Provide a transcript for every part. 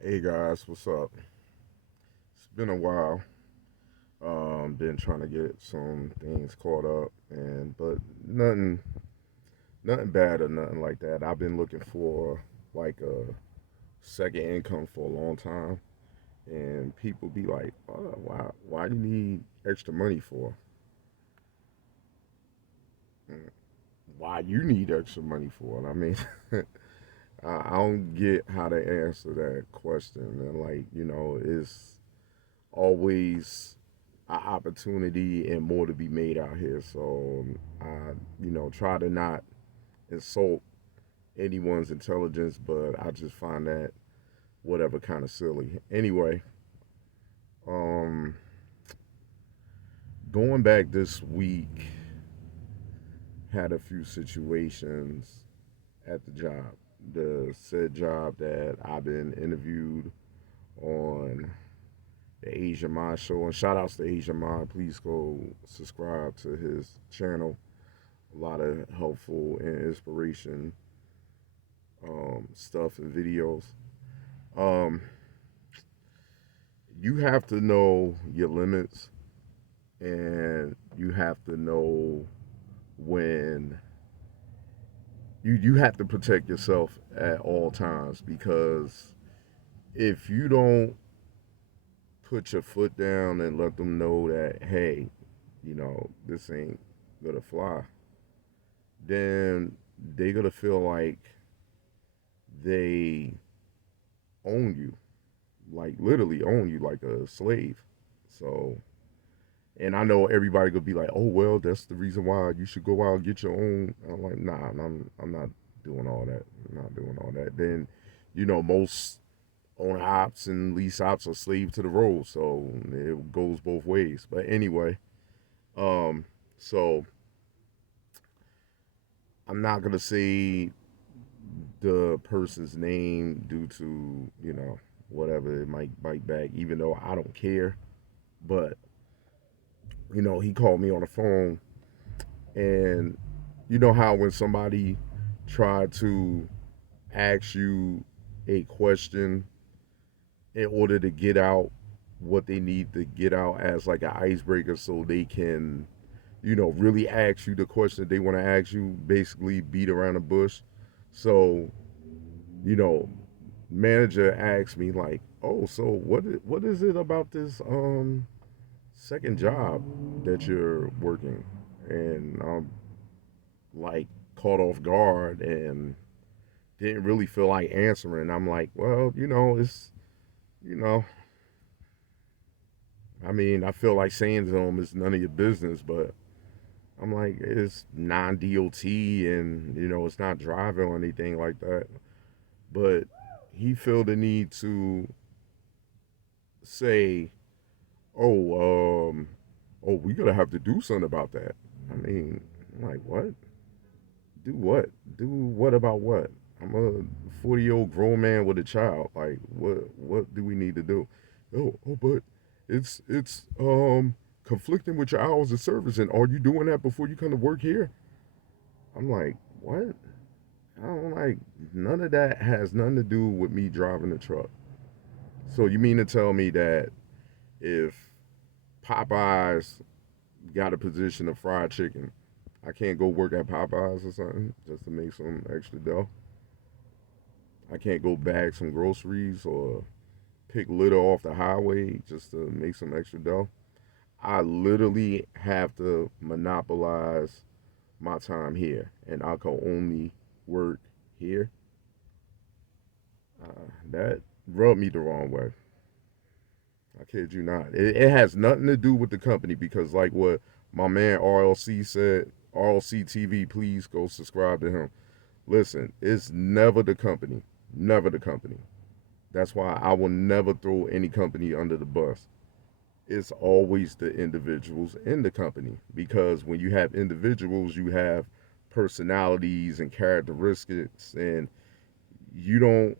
Hey guys, what's up? It's been a while. Been trying to get some things caught up, and but nothing bad or nothing like that. I've been looking for like a second income for a long time, and people be like, oh, why do you need extra money for? Mm, Why you need extra money for? I mean, I don't get how to answer that question, and it's always an opportunity and more to be made out here. So I, try to not insult anyone's intelligence, but I just find that whatever kind of silly. Anyway, um, going back this week, had a few situations at the job. The said job that I've been interviewed on the Asian Mind Show, and shout outs to Asian Mind. Please go subscribe to his channel. A lot of helpful and inspiration stuff and videos. Um, you have to know your limits, and you have to know when you have to protect yourself at all times, because if you don't put your foot down and let them know that, hey, this ain't gonna fly, then they gonna feel like they own you, like literally own you like a slave. So, and I know everybody could be like, "Oh well, that's the reason why you should go out and get your own." I'm like, "Nah, I'm not doing all that. I'm not doing all that." Then, most owner ops and lease ops are slave to the road, so it goes both ways. But anyway, um, so I'm not gonna say the person's name due to whatever it might bite back, even though I don't care. But he called me on the phone, and you know how when somebody tried to ask you a question in order to get out what they need to get out as like an icebreaker, so they can really ask you the question they want to ask you, basically beat around the bush. So you know manager asked me like, oh, so what is it about this second job that you're working? And I'm like caught off guard and didn't really feel like answering. I'm like, well, it's you know I mean, I feel like saying to them it's none of your business, but I'm like, it's non-DOT, and it's not driving or anything like that. But he felt the need to say, oh, oh, we gonna have to do something about that. I mean, I'm like, what? Do what? Do what about what? I'm a 40-year-old grown man with a child. Like, what do we need to do? Oh, but it's conflicting with your hours of service. And are you doing that before you come to work here? I'm like, what? I don't like none of that has nothing to do with me driving the truck. So you mean to tell me that if Popeyes got a position of fried chicken, I can't go work at Popeyes or something just to make some extra dough? I can't go bag some groceries or pick litter off the highway just to make some extra dough? I literally have to monopolize my time here, and I can only work here. That rubbed me the wrong way. I kid you not. It has nothing to do with the company, because, like what my man RLC said, RLC TV, please go subscribe to him. Listen, it's never the company. Never the company. That's why I will never throw any company under the bus. It's always the individuals in the company, because when you have individuals, you have personalities and characteristics, and you don't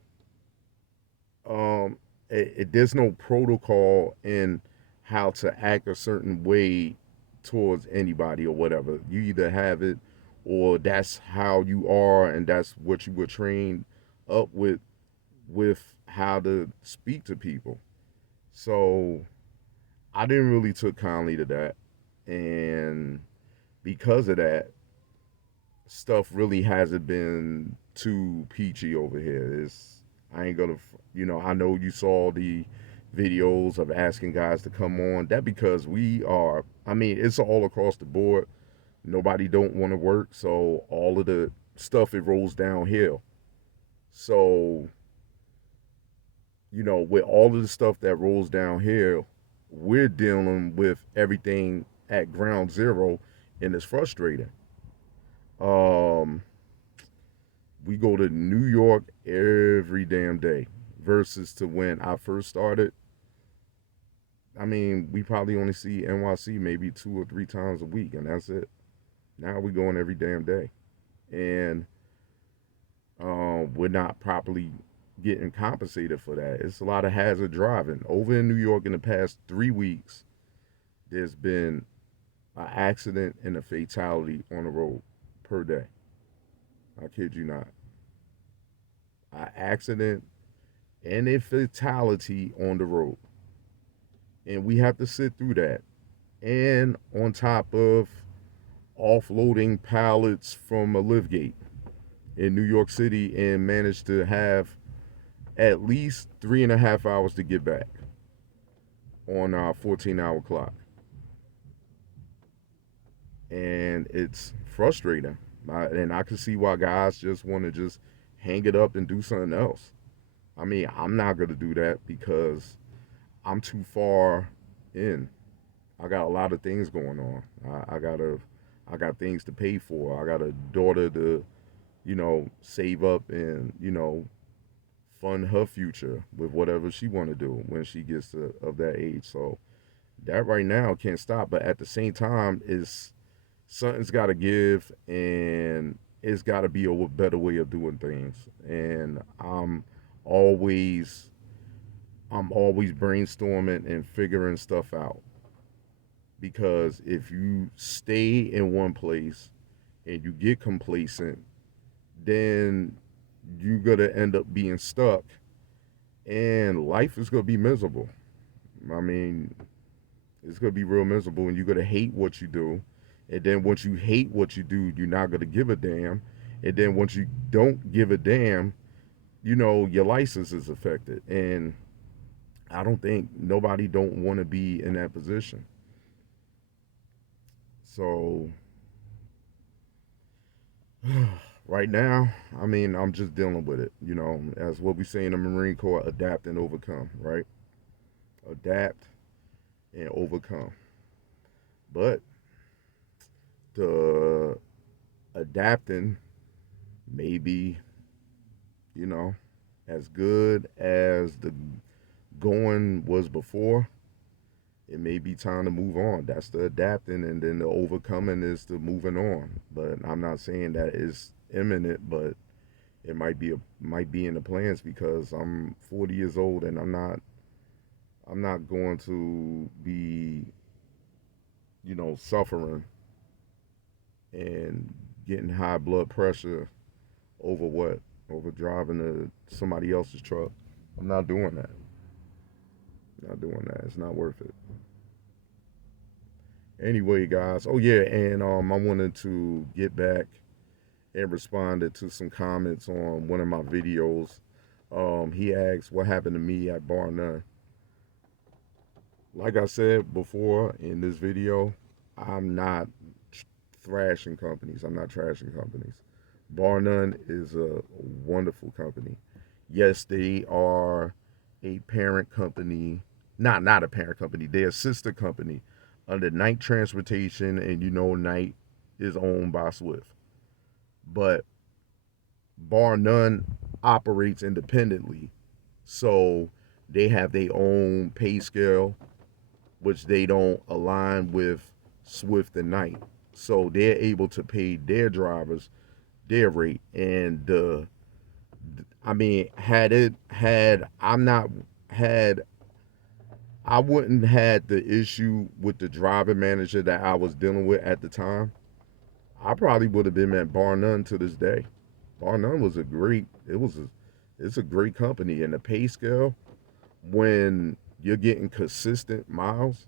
there's no protocol in how to act a certain way towards anybody or whatever. You either have it, or that's how you are, and that's what you were trained up with with how to speak to people. So I didn't really took kindly to that, and because of that, stuff really hasn't been too peachy over here. It's I ain't gonna, I know you saw the videos of asking guys to come on. That because we are. I mean, it's all across the board. Nobody don't want to work, so all of the stuff it rolls downhill. So with all of the stuff that rolls downhill, we're dealing with everything at ground zero, and it's frustrating. Um, we go to New York every damn day versus to when I first started. I mean, we probably only see NYC maybe 2 or 3 times a week, and that's it. Now we going every damn day, and we're not properly getting compensated for that. It's a lot of hazard driving. Over in New York in the past 3 weeks, there's been an accident and a fatality on the road per day. I kid you not. An accident and a fatality on the road. And we have to sit through that. And on top of offloading pallets from a lift gate in New York City and managed to have at least 3.5 hours to get back on our 14-hour clock. And it's frustrating. And I can see why guys just want to just hang it up and do something else. I mean, I'm not going to do that because I'm too far in. I got a lot of things going on. I got things to pay for. I got a daughter to, save up and, fund her future with whatever she want to do when she gets of that age. So that right now can't stop. But at the same time, is something's got to give, and it's got to be a better way of doing things. And always, I'm always brainstorming and figuring stuff out. Because if you stay in one place and you get complacent, then you're gonna end up being stuck, and life is gonna be miserable. I mean, it's gonna be real miserable, and you're gonna hate what you do. And then once you hate what you do, you're not gonna give a damn. And then once you don't give a damn, your license is affected. And I don't think nobody don't want to be in that position. So right now, I mean, I'm just dealing with it. As what we say in the Marine Corps, adapt and overcome. Right? Adapt and overcome. But the adapting maybe, you know, as good as the going was before, it may be time to move on. That's the adapting, and then the overcoming is the moving on. But I'm not saying that is imminent, but it might be in the plans because I'm 40 years old and I'm not going to be, suffering and getting high blood pressure over what? Over driving somebody else's truck. I'm not doing that. Not doing that. It's not worth it. Anyway, guys. Oh yeah, and I wanted to get back and responded to some comments on one of my videos. He asked what happened to me at Bar None. Like I said before in this video, I'm not thrashing companies. I'm not trashing companies. Bar None is a wonderful company. Yes, they are a parent company. Not a parent company. They're a sister company under Knight Transportation, and Knight is owned by Swift. But Bar None operates independently, so they have their own pay scale, which they don't align with Swift and Knight. So they're able to pay their drivers their rate. And I mean, I wouldn't had the issue with the driver manager that I was dealing with at the time, I probably would have been at Bar None to this day. Bar None was a great. It was it's a great company, and the pay scale when you're getting consistent miles,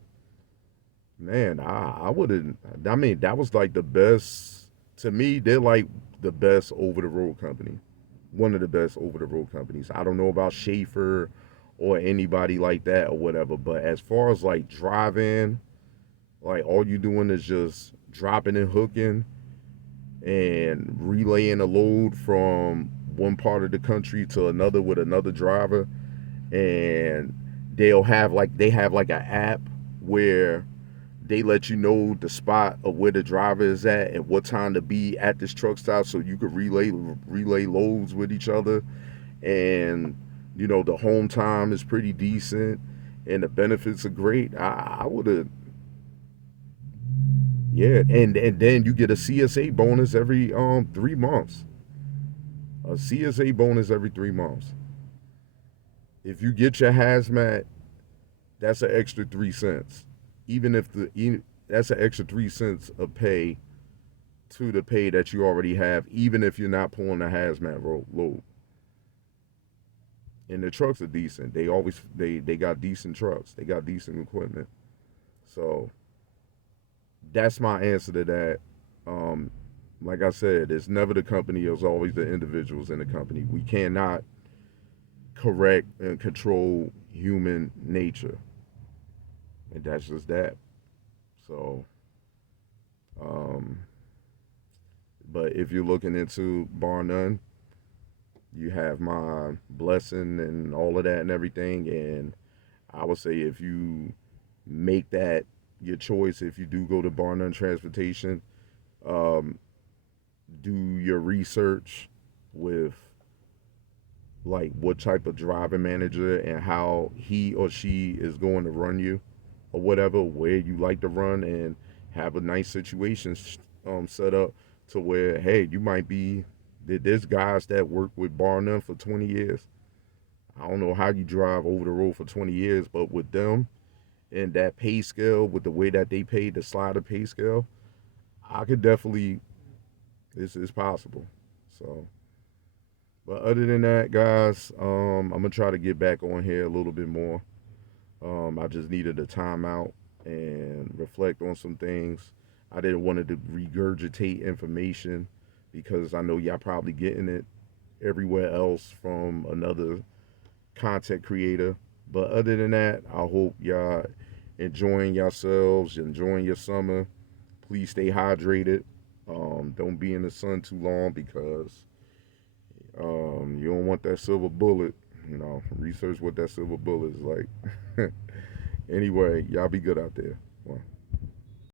man, I wouldn't. I mean, that was like the best to me. They're like the best over the road company, one of the best over the road companies. I don't know about Schaefer or anybody like that or whatever, but as far as like driving, like all you doing is just dropping and hooking and relaying a load from one part of the country to another with another driver, and they have like an app where they let you know the spot of where the driver is at and what time to be at this truck stop, so you could relay loads with each other. And the home time is pretty decent, and the benefits are great. I would have, yeah, and then you get a CSA bonus every 3 months. A CSA bonus every 3 months. If you get your hazmat, that's an extra 3 cents. Even if that's an extra 3 cents of pay to the pay that you already have, even if you're not pulling a hazmat load. And the trucks are decent. They got decent trucks. They got decent equipment. So that's my answer to that. Um, like I said, it's never the company. It's always the individuals in the company. We cannot correct and control human nature, and that's just that. So, um, but if you're looking into bar none, you have my blessing and all of that and everything. And I would say if you make that your choice, if you do go to bar none transportation, um, do your research with like what type of driving manager and how he or she is going to run you or whatever, where you like to run, and have a nice situation set up to where, hey, you might be, there's guys that work with bar none for 20 years. I don't know how you drive over the road for 20 years, but with them and that pay scale, with the way that they pay, the slider pay scale, I could definitely, it's possible. So, but other than that, guys, I'm gonna try to get back on here a little bit more. I just needed a timeout and reflect on some things. I didn't want to regurgitate information because I know y'all probably getting it everywhere else from another content creator. But other than that, I hope y'all enjoying yourselves, enjoying your summer. Please stay hydrated. Don't be in the sun too long because you don't want that silver bullet. Research what that silver bullet is like. Anyway, y'all be good out there. Well.